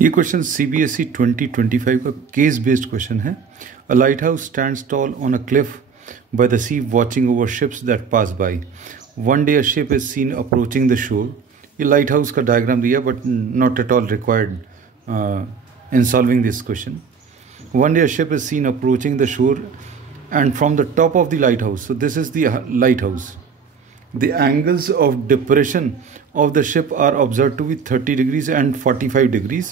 ये question CBSE 2025 का case based question है। A lighthouse stands tall on a cliff by the sea watching over ships that pass by. One day a ship is seen approaching the shore. ये lighthouse का diagram दिया but not at all required in solving this question. One day a ship is seen approaching the shore and from the top of the lighthouse, so this is the lighthouse, the angles of depression of the ship are observed to be 30 degrees and 45 degrees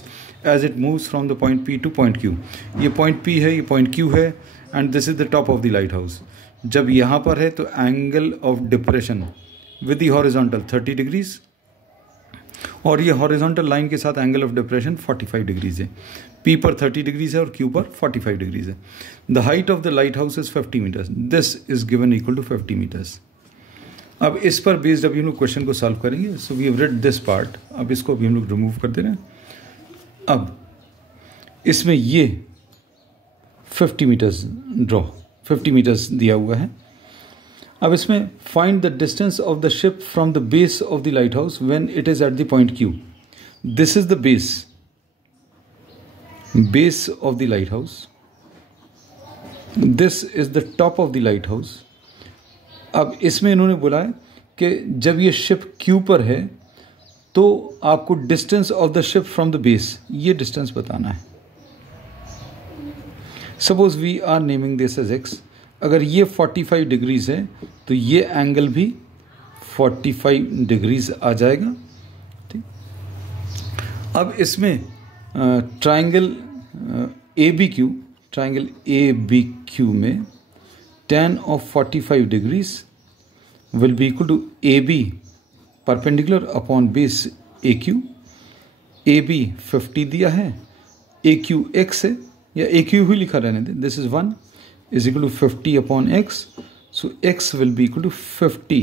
as it moves from the point P to point Q. ये point P है, ये point Q है, and this is the top of the lighthouse. जब यहाँ पर है तो angle of depression with the horizontal 30 degrees और ये हॉरिजॉन्टल लाइन के साथ एंगल ऑफ डिप्रेशन 45 डिग्रीज है। P पर 30 डिग्रीज है और Q पर 45 डिग्रीज है। The height of the lighthouse is 50 meters. This is given equal to 50 meters. अब इस पर बेस्ड अभी हम लोग क्वेश्चन को सॉल्व करेंगे। So we have read this part. अब इसको अभी हम लोग रिमूव कर दे रहे हैं। अब इसमें ये 50 मीटर्स ड्रॉ 50 मीटर्स दिया हुआ है। अब इसमें find the distance of the ship from the base of the light house when it is at the point Q. This is the base of the light house. This is the top of the light house. अब इसमें इन्होंने बोला है कि जब ये ship Q पर है तो आपको distance of the ship from the base, ये डिस्टेंस बताना है। Suppose we are naming this as x। अगर ये 45 डिग्रीज है तो ये एंगल भी 45 डिग्रीज आ जाएगा। ठीक। अब इसमें ट्राइंगल ABQ में tan of 45 degrees will be equal to AB perpendicular upon base AQ. AB 50 दिया है, AQ x है या AQ ही लिखा रहने दे। This is 1 is equal to 50 upon x. So x will be equal to 50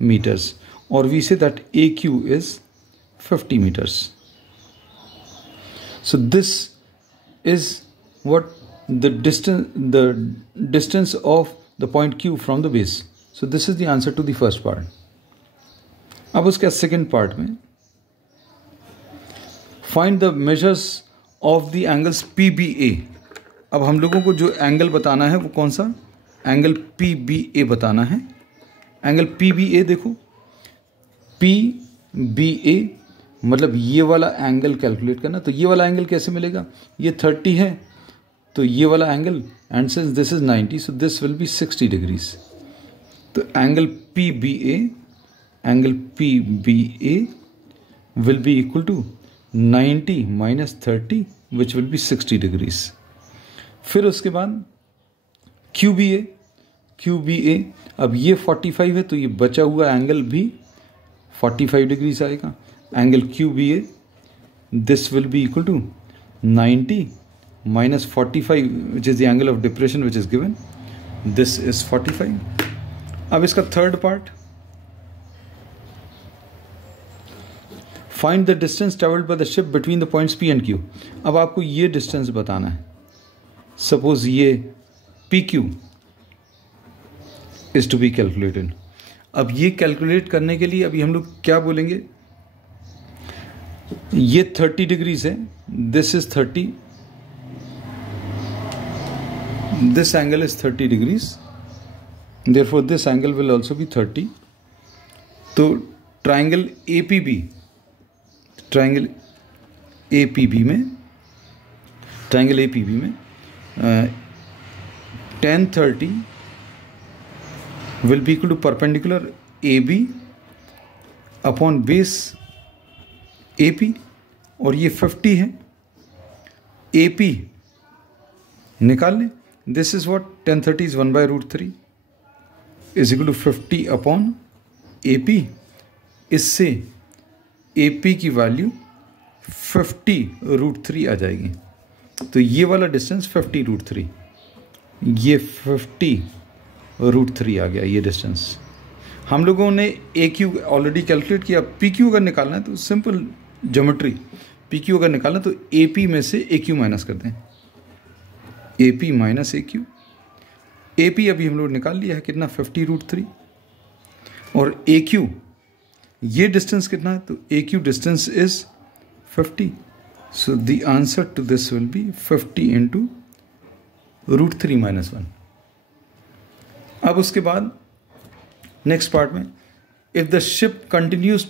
meters, or we say that AQ is 50 meters. So this is what the distance of the point Q from the base. So this is the answer to the first part. अब उसके second part में find the measures of the angles PBA. अब हम लोगों को जो angle बताना है वो कौन सा एंगल PBA बताना है। एंगल PBA देखो, PBA मतलब ये वाला एंगल कैलकुलेट करना। तो ये वाला एंगल कैसे मिलेगा, ये 30 है तो ये वाला angle, and since this is 90 so this will be 60 degrees. तो angle PBA will be equal to 90 minus 30 which will be 60 degrees. फिर उसके बाद QBA, अब ये 45 है तो ये बचा हुआ एंगल भी 45 डिग्रीज आएगा। Angle QBA this will be equal to 90 minus 45 which is the angle of depression which is given. This is 45. अब इसका third part, find the distance traveled by the ship between the points P and Q. अब आपको ये distance बताना है। Suppose ये PQ is to be calculated. अब ये कैलकुलेट करने के लिए अभी हम लोग क्या बोलेंगे, ये 30 डिग्रीज है, this is 30, this angle is 30 degrees, therefore this angle will also be 30. तो ट्राइंगल APB में tan 30 will be equal to perpendicular AB upon base AP, और ये 50 है, AP निकाल लें। This is what tan 30 is 1 by root 3 is equal to 50 upon AP. इससे AP की value 50 root 3 आ जाएगी। तो ये वाला डिस्टेंस 50 रूट 3, ये 50 रूट 3 आ गया ये डिस्टेंस। हम लोगों ने AQ ऑलरेडी कैलकुलेट किया। PQ अगर निकालना है तो सिंपल ज्योमेट्री, PQ अगर निकालना तो AP में से AQ माइनस कर दें, AP माइनस AQ। AP अभी हम लोग निकाल लिया है कितना, 50 रूट 3, और AQ ये डिस्टेंस कितना है, तो AQ distance is 50, So the answer to this will be 50 into √3 - 1. अब उसके बाद नेक्स्ट पार्ट में, if the ship continues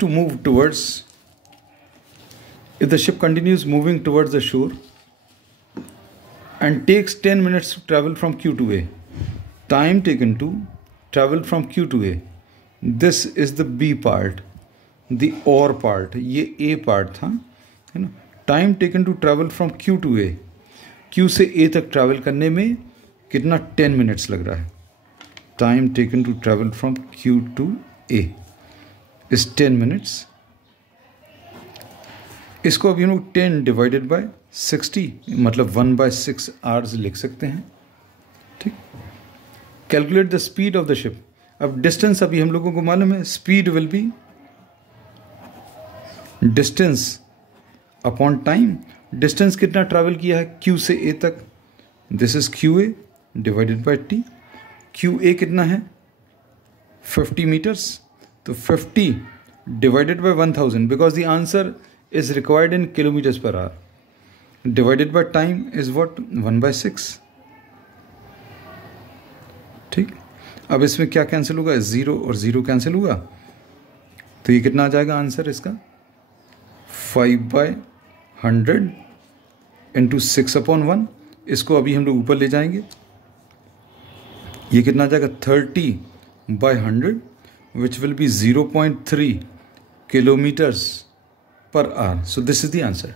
moving towards the shore and takes 10 minutes to travel from Q to A, time taken to travel from Q to A, this is the B part, the or part, ये A part था, है ना. Time taken to travel from Q to A, Q से A तक travel करने में कितना 10 minutes लग रहा है. Time taken to travel from Q to A is 10 minutes. इसको अब 10 डिवाइडेड बाय 60 मतलब 1/6 आवर्स लिख सकते हैं. ठीक. Calculate the speed of the ship. अब डिस्टेंस अभी हम लोगों को मालूम है, speed will be distance upon time. Distance कितना ट्रैवल किया है Q से A तक, this is QA divided by T. QA कितना है 50 मीटर्स, तो 50 divided by 1000 because the answer is required in kilometres per hour, divided by time is what 1/6. ठीक. अब इसमें क्या कैंसिल होगा, 0 और 0 कैंसिल हुआ, तो ये कितना आ जाएगा आंसर इसका 5/100 इंटू 6/1. इसको अभी हम लोग ऊपर ले जाएंगे, ये कितना आ जाएगा 30/100 विच will B 0.3 kilometres per hour. So this is the answer.